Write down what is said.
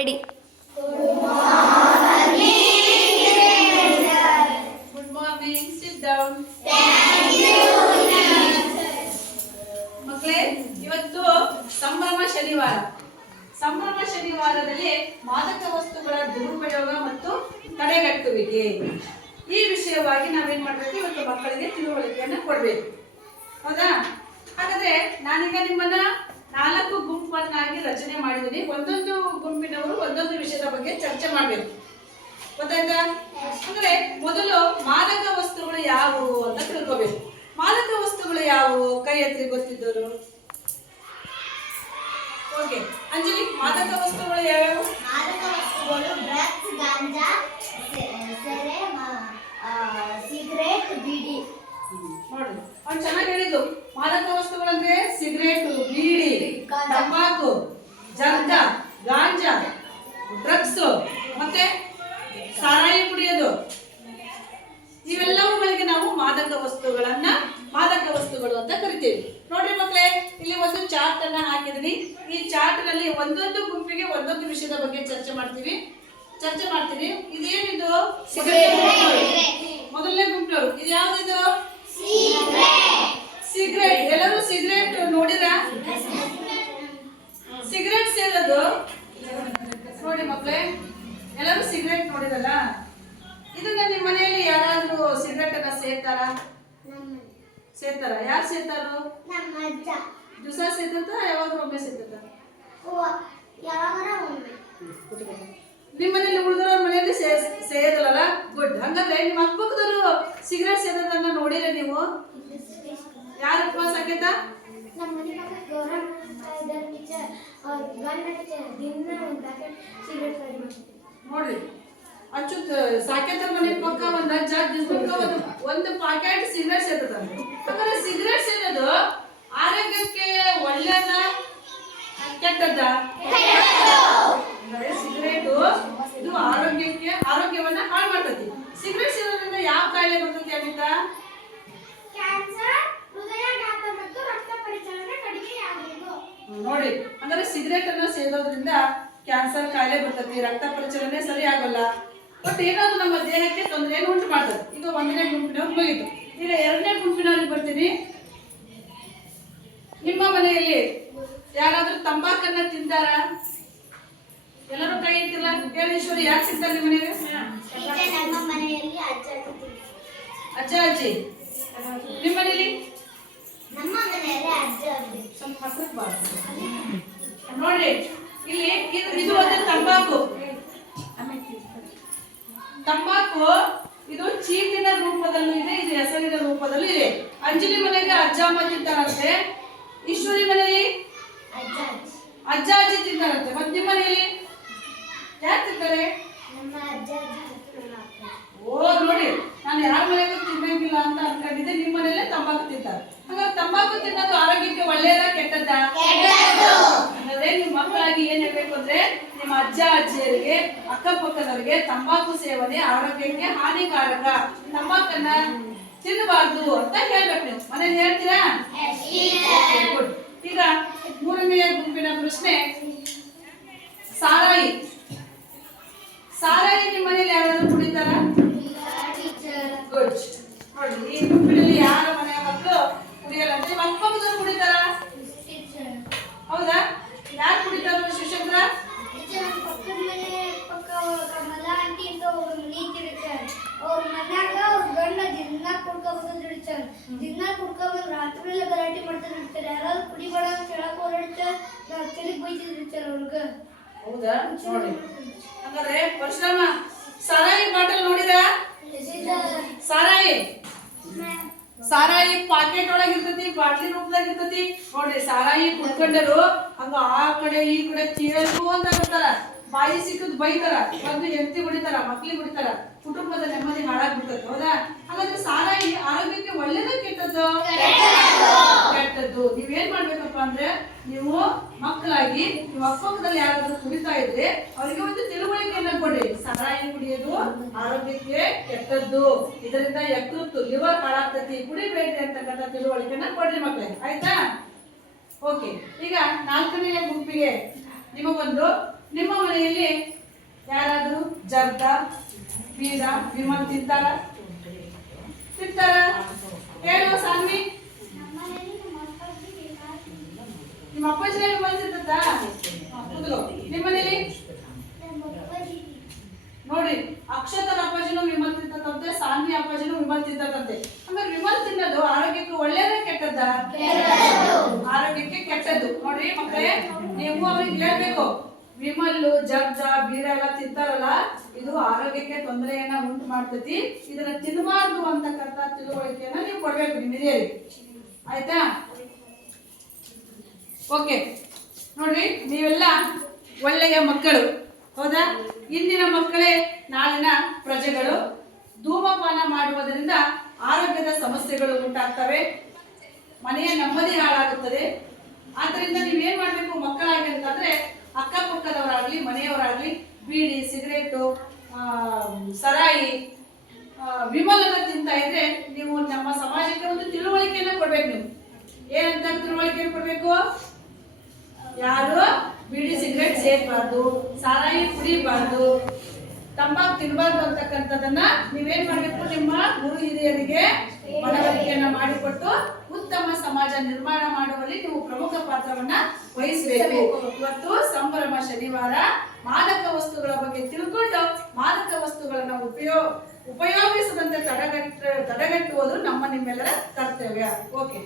Ready. Good morning. Sit down. ಮಕ್ಕಳೇ, ಇವತ್ತು ಸಂಭ್ರಮ ಶನಿವಾರ. ಸಂಭ್ರಮ ಶನಿವಾರದಲ್ಲಿ ಮಾದಕ ವಸ್ತುಗಳ ದುರುಪಯೋಗ ಮತ್ತು ತಡೆಗಟ್ಟುವಿಕೆ ಈ ವಿಷಯವಾಗಿ ನಾವೇನ್ ಮಾಡ್ಬೇಕು, ಇವತ್ತು ಮಕ್ಕಳಿಗೆ ತಿಳುವಳಿಕೆಯನ್ನ ಕೊಡ್ಬೇಕು. ಹೌದಾ? ಹಾಗಾದ್ರೆ ನಾನೀಗ ನಿಮ್ಮನ್ನ 4 ಗುಂಪನ್ನಾಗಿ ರಚನೆ ಮಾಡಿದ್ದೀನಿ. ಒಂದೊಂದು ಗುಂಪಿನವರು ಒಂದೊಂದು ವಿಷಯದ ಬಗ್ಗೆ ಚರ್ಚೆ ಮಾಡ್ಬೇಕು. ಗೊತ್ತಾಯ್ತಾ? ಅಂದ್ರೆ ಮೊದಲು ಮಾದಕ ವಸ್ತುಗಳು ಯಾವುವು ಅಂತ ತಿಳ್ಕೋಬೇಕು. ಮಾದಕ ವಸ್ತುಗಳು ಯಾವುವು? ಕೈ ಎತ್ತಿ ಗೊತ್ತಿದ್ದವರು. ಓಕೆ ಅಂಜಲಿ, ಮಾದಕ ವಸ್ತುಗಳು ಯಾವ್ಯಾವು? ಮಾದಕ ವಸ್ತುಗಳು ಡ್ರಗ್ಸ್, ಗಾಂಜಾ, ಸೆರೆ, ಸಿಗರೇಟ್, ಬೀಡಿ. ನೋಡಿ, ಅವ್ನು ಚೆನ್ನಾಗಿ ಹೇಳಿದ್ದು. ಮಾದಕ ವಸ್ತುಗಳಂದ್ರೆ ಸಿಗರೇಟ್, ಬೀಡಿ, ತಂಬಾಕು, ಜರ್ದ, ಗಾಂಜಾ, ಡ್ರಗ್ಸ್, ಮತ್ತೆ ಸಾರಾಯಿ ಕುಡಿಯೋದು, ಇವೆಲ್ಲವುಗಳಿಗೆ ನಾವು ಮಾದಕ ವಸ್ತುಗಳು ಅಂತ ಕರಿತೀವಿ. ನೋಡ್ರಿ ಮಕ್ಕಳೇ, ಇಲ್ಲಿ ಒಂದು ಚಾರ್ಟ್ ಅನ್ನ ಹಾಕಿದೀನಿ. ಈ ಚಾರ್ಟ್ ನಲ್ಲಿ ಒಂದೊಂದು ಗುಂಪಿಗೆ ಒಂದೊಂದು ವಿಷಯದ ಬಗ್ಗೆ ಚರ್ಚೆ ಮಾಡ್ತೀನಿ. ಇದೇನಿದು? ಮೊದಲನೇ ಗುಂಪಿನವರು. ಇದು ಯಾವ್ದಿದು? ಸಿಗರೇಟ್. ಎಲ್ಲರೂ ಸಿಗರೇಟ್ ನೋಡಿರ? ಸಿಗರೇಟ್ ಸೇರೋದು ನೋಡಿ ಮಕ್ಕಳೇ, ಎಲ್ಲರೂ ಸಿಗರೇಟ್ ನೋಡಿರಲ್ಲ. ಇದನ್ನ ನಿಮ್ಮ ಮನೆಯಲ್ಲಿ ಯಾರಾದ್ರೂ ಸಿಗರೇಟ್ ಅನ್ನ ಸೇರ್ತಾರ? ಯಾರು ಸೇರ್ತಾರು? ದಿವಸ ಸೇರ್ತ? ಯಾವಾಗ ಒಮ್ಮೆ ಸೇರ್ತ? ನಿಮ್ಮ ಮನೆಯಲ್ಲಿ ಉಳಿದವ್ರ ಮನೆಯಲ್ಲಿ ಸೇರೋದಲ್ಲ. ಗುಡ್. ಹಂಗಂದ್ರೆ ನಿಮ್ಮ ಅಕ್ಕಪಕ್ಕದವರು ಸಿಗರೇಟ್ ಸೇರೋದನ್ನ ನೋಡಿರ ನೀವು? ಯಾರು ಉಪವಾಸ ಆಕೈತ? ನೋಡ್ರಿ, ಅಚ್ಚುತ್ ಸಾಕೇತ ಮನೆ ಪಕ್ಕ ಒಂದ್ ಅಜ್ಜ ಒಂದು ಪ್ಯಾಕೆಟ್ ಸಿಗರೇಟ್ ಸೇರ್ತದ. ಹಾಗಾದ್ರೆ ಸಿಗರೇಟ್ ಸೇರೋದು ಆರೋಗ್ಯಕ್ಕೆ ಒಳ್ಳೇದ ಕೆಟ್ಟದ್ದ? ಸಿಗರೇಟು ಇದು ಆರೋಗ್ಯವನ್ನ ಹಾಳು ಮಾಡ್ತತಿ. ಸಿಗರೇಟ್ ಸೇರೋದ್ರಿಂದ ಯಾವ ಕಾಯಿಲೆ ಬರ್ತತಿ ಅಮಿತ? ನೋಡಿ, ಅಂದ್ರೆ ಸಿಗರೇಟ್ ಅನ್ನ ಸೇದೋದ್ರಿಂದ ಕ್ಯಾನ್ಸರ್ ಕಾಯಿಲೆ ಬರ್ತತಿ, ರಕ್ತ ಪರಿಚಲನೆ ಸರಿ ಆಗಲ್ಲ. ಬಟ್ ಏನಾದ್ರು ನಮ್ಮ ದೇಹಕ್ಕೆ ತೊಂದರೆಯನ್ನು ಉಂಟು ಮಾಡ್ತದೆ. ಈಗ 1ನೇ ಗುಂಪಿನವ್ರು ಮುಗಿತು. ಈಗ 2ನೇ ಗುಂಪಿನವ್ರಿಗೆ ಬರ್ತೀನಿ. ನಿಮ್ಮ ಮನೆಯಲ್ಲಿ ಯಾರಾದ್ರೂ ತಂಬಾಕನ್ನ ತಿಂತಾರ? ಎಲ್ಲರೂ ಕೈ ಇರ್ತಿಲ್ಲ. ಹೇಳೀಶ್ವರಿ, ಯಾಕೆ ತಿಂತಾರೆ ನಿಮ್ಮ ಮನೆಗೆ? ಅಜ್ಜ ಅಜ್ಜಿ. ನಿಮ್ಮ ಮನೇಲಿ? ಸ್ವಲ್ಪ ಹಸಕ್ ಬಾರ್ದು. ನೋಡಿ, ಇಲ್ಲಿ ಇದು ಒಂದು ತಂಬಾಕು. ಇದು ಚೀಟಿನ ರೂಪದಲ್ಲೂ ಇದೆ, ಇದು ಹೆಸರಿನ ರೂಪದಲ್ಲೂ ಇದೆ. ಅಂಜಲಿ ಮನೆಗೆ ಅಜ್ಜ ಅಮ್ಮ ತಿಂತಾರಂತೆ. ಈಶ್ವರಿ ಮನೆಯಲ್ಲಿ ಅಜ್ಜ ಅಜ್ಜಿ ತಿಂತಾರಂತೆ. ಮತ್ತೆ ನಿಮ್ಮ ಮನೆಯಲ್ಲಿ ಯಾರು ತಿಂತಾರೆ? ಓ ನೋಡಿ, ನಾನು ಯಾರ ಮನೆಗೂ ತಿನ್ನಂಗಿಲ್ಲ ಅಂತ ಅನ್ಕೊಂಡಿದ್ದೆ. ನಿಮ್ಮ ಮನೆಯಲ್ಲೇ ತಂಬಾಕು ತಿಂತಾರೆ. ಹಾಗಾದ್ರೆ ತಂಬಾಕು ತಿನ್ನೋದು ಆರೋಗ್ಯಕ್ಕೆ ಒಳ್ಳೆಯದ ಕೆಟ್ಟದ್ದ? ಹಾಗಾದ್ರೆ ನಿಮ್ಮ ಮಕ್ಕಳಾಗಿ ಏನ್ ಹೇಳ್ಬೇಕು ಅಂದ್ರೆ, ನಿಮ್ಮ ಅಜ್ಜ ಅಜ್ಜಿಯರಿಗೆ, ಅಕ್ಕಪಕ್ಕದವರಿಗೆ ತಂಬಾಕು ಸೇವನೆ ಆರೋಗ್ಯಕ್ಕೆ ಹಾನಿಕಾರಕ, ತಂಬಾಕನ್ನ ತಿನ್ನಬಾರ್ದು ಅಂತ ಹೇಳ್ಬೇಕು. ನೀವು ಮನೇಲಿ ಹೇಳ್ತೀರಾ? ಈಗ 3ನೇ ಗುಂಪಿನ ಪ್ರಶ್ನೆ, ಸಾರಾಯಿ. ನಿಮ್ಮ ಮನೇಲಿ ಯಾರಾದ್ರೂ ಕುಡಿತಾರ? ಗುಡ್. ನೋಡಿ, ಈ ಗುಂಪಿನಲ್ಲಿ ಯಾರ ಮನೆಯ ಮಕ್ಕಳು ಕುಡಿಯಲ್ಲ ಅಂತ? ನಿಮ್ಮ ಅಕ್ಕಪಕ್ಕದವ್ರು ಕುಡಿತಾರ? ಹೌದಾ? ಯಾರು ಕುಡಿತಾರ? ಶಿವಚಂದ್ರ? ದಿನ ಕುಡ್ಕೊಂಡ್ ರಾತ್ರಿ ಗಲಾಟೆ ಮಾಡ್ತಾರೆ. ಯಾರಾದ್ರೂ ಕುಡಿಬೇಡ ಅಂತ ಹೇಳಕ್ ಹೊರಡ್ತಾರೆ, ತಿರುಗಿ ಬೈತಿರ್ತಾರೆ ಅವ್ರಿಗೆ. ಹೌದಾ? ನೋಡಿ, ಹಾಗಾದ್ರೆ ಪರಶುರಾಮ, ಸಾರಾಯಿ ಬಾಟಲ್ ನೋಡಿರ? ಸಾರಾಯಿ ಪಾಕೆಟ್ ಒಳಗೆ ಇರ್ತತಿ, ಬಾಟ್ಲಿ ರೂಪದಾಗ ಇರ್ತತಿ. ನೋಡ್ರಿ, ಸಾರಾಯಿ ಕುಡ್ಕೊಂಡರು ಹಂಗ ಆ ಕಡೆ ಈ ಕಡೆ ಕೇಳ್ಕೊ ಅಂತ ಬರ್ತಾರ. ಬಾಯಿ ಸಿಕ್ಕದ್ ಬೈತಾರ, ಒಂದು ಹೆಂಡತಿ ಹೊಡಿತಾರ, ಮಕ್ಳಿಗೆ ಹೊಡಿತಾರ, ಕುಟುಂಬದ ನೆಮ್ಮದಿ ಹಾಳಾಗ್ಬಿಡ್ತದೆ. ಹೌದಾ? ಹಾಗಾದ್ರೆ ಸಾರಾಯಿ ಆರೋಗ್ಯಕ್ಕೆ ಒಳ್ಳೇದ ಕೆಟ್ಟದ್ದು? ಕೆಟ್ಟದ್ದು. ನೀವೇನ್ ಮಾಡ್ಬೇಕಪ್ಪ ಅಂದ್ರೆ, ನೀವು ಮಕ್ಕಳಾಗಿ ನೀವು ಅಕ್ಕಪಕ್ಕದಲ್ಲಿ ಯಾರಾದ್ರೂ ಕುಡಿತಾ ಇದ್ರೆ ಅವರಿಗೆ ಒಂದು ತಿಳುವಳಿಕೆಯನ್ನ ಕೊಡ್ರಿ. ಸಾರಾಯಿ ಕುಡಿಯೋದು ಆರೋಗ್ಯಕ್ಕೆ ಕೆಟ್ಟದ್ದು, ಇದರಿಂದ ಯಕೃತ್ತು ಲಿವರ್ ಹಾಳಾಗ್ತತಿ, ಕುಡಿಬೇಡ್ರಿ ಅಂತಕ್ಕಂಥ ತಿಳುವಳಿಕೆಯನ್ನ ಕೊಡ್ರಿ ಮಕ್ಕಳೇ. ಆಯ್ತಾ? ಓಕೆ. ಈಗ 4ನೇ ಗುಂಪಿಗೆ ನಿಮಗೊಂದು ನಿಮ್ಮ ಮನೆಯಲ್ಲಿ ಯಾರಾದರೂ ಜರ್ದ ಬೀರ ವಿಮಲ್ ತಿಂತಾರ ಹೇಳುವ ಸಾನ್ವಿ. ನಿಮ್ಮ ಅಪ್ಪಾಜಿನ ವಿಮಲ್ ತಿಂತ ನಿಮ್ಮ ಮನೇಲಿ ನೋಡಿ, ಅಕ್ಷತರ ಅಪ್ಪಾಜಿನೂ ವಿಮಲ್ ತಿಂತಂತೆ, ಸಾನ್ವಿ ಅಪ್ಪಾಜಿನೂ ವಿಮಲ್ ತಿಂತಂತೆ. ಆಮೇಲೆ ವಿಮಲ್ ತಿನ್ನೋದು ಆರೋಗ್ಯಕ್ಕೆ ಒಳ್ಳೇದ ಕೆಟ್ಟದ್ದ? ಆರೋಗ್ಯಕ್ಕೆ ಕೆಟ್ಟದ್ದು. ನೋಡ್ರಿ ಮಕ್ಕಳೇ, ನೀವು ಅವ್ರಿಗೆ ಹೇಳ್ಬೇಕು, ವಿಮಲ್ಲು ಜರ್ದ ಬೀರ ಎಲ್ಲ ತಿಂತಾರಲ್ಲ, ಇದು ಆರೋಗ್ಯಕ್ಕೆ ತೊಂದರೆಯನ್ನ ಉಂಟು ಮಾಡ್ತೈತಿ, ಇದನ್ನ ತಿನ್ನಬಾರ್ದು ಅಂತಕ್ಕಂಥ ತಿಳುವಳಿಕೆಯನ್ನ ನೀವು ಕೊಡ್ಬೇಕು ನಿಮ್ಮ ಹಿರಿಯರಿಗೆ. ಆಯ್ತಾ? ಓಕೆ. ನೋಡ್ರಿ, ನೀವೆಲ್ಲ ಒಳ್ಳೆಯ ಮಕ್ಕಳು, ಹೌದಾ? ಇಂದಿನ ಮಕ್ಕಳೇ ನಾಳಿನ ಪ್ರಜೆಗಳು. ಧೂಮಪಾನ ಮಾಡುವುದರಿಂದ ಆರೋಗ್ಯದ ಸಮಸ್ಯೆಗಳು ಉಂಟಾಗ್ತವೆ, ಮನೆಯ ನೆಮ್ಮದಿ ಹಾಳಾಗುತ್ತದೆ. ಆದ್ದರಿಂದ ನೀವೇನ್ ಮಾಡ್ಬೇಕು ಮಕ್ಕಳಾಗಿ ಅಂತಂದ್ರೆ, ಅಕ್ಕಪಕ್ಕದವರಾಗ್ಲಿ ಮನೆಯವರಾಗ್ಲಿ ಬೀಡಿ ಸಿಗರೇಟು ಸರಾಯಿ ವಿಮಲನ ತಿಂತಾ ಇದ್ರೆ ನೀವು ನಮ್ಮ ಸಮಾಜಕ್ಕೆ ಒಂದು ತಿಳುವಳಿಕೆಯನ್ನು ಕೊಡ್ಬೇಕು. ನೀವು ಏನಂತ ತಿಳುವಳಿಕೆಯನ್ನು ಕೊಡ್ಬೇಕು? ಯಾರು ಬೀಡಿ ಸಿಗರೇಟ್ ಸೇರ್ಬಾರ್ದು, ಸಾರಾಯಿ ಕುಡಿಬಾರ್ದು, ತಂಬಾಕು ತಿನ್ಬಾರ್ದು ಅಂತಕ್ಕಂಥದನ್ನ ನೀವೇನ್ ಮಾಡ್ಬೇಕು? ನಿಮ್ಮ ಗುರು ಹಿರಿಯರಿಗೆ ಮನವರಿಕೆಯನ್ನ ಮಾಡಿಕೊಟ್ಟು ಉತ್ತಮ ಸಮಾಜ ನಿರ್ಮಾಣ ಮಾಡುವಲ್ಲಿ ನೀವು ಪ್ರಮುಖ ಪಾತ್ರವನ್ನ ವಹಿಸಬೇಕು. ಇವತ್ತು ಸಂಭ್ರಮ ಶನಿವಾರ, ಮಾದಕ ವಸ್ತುಗಳ ಬಗ್ಗೆ ತಿಳ್ಕೊಂಡು ಮಾದಕ ವಸ್ತುಗಳನ್ನ ಉಪಯೋಗಿಸದಂತೆ ತಡೆಗಟ್ಟುವುದು ನಮ್ಮ ನಿಮ್ಮೆಲ್ಲರ ಕರ್ತವ್ಯ. ಓಕೆ.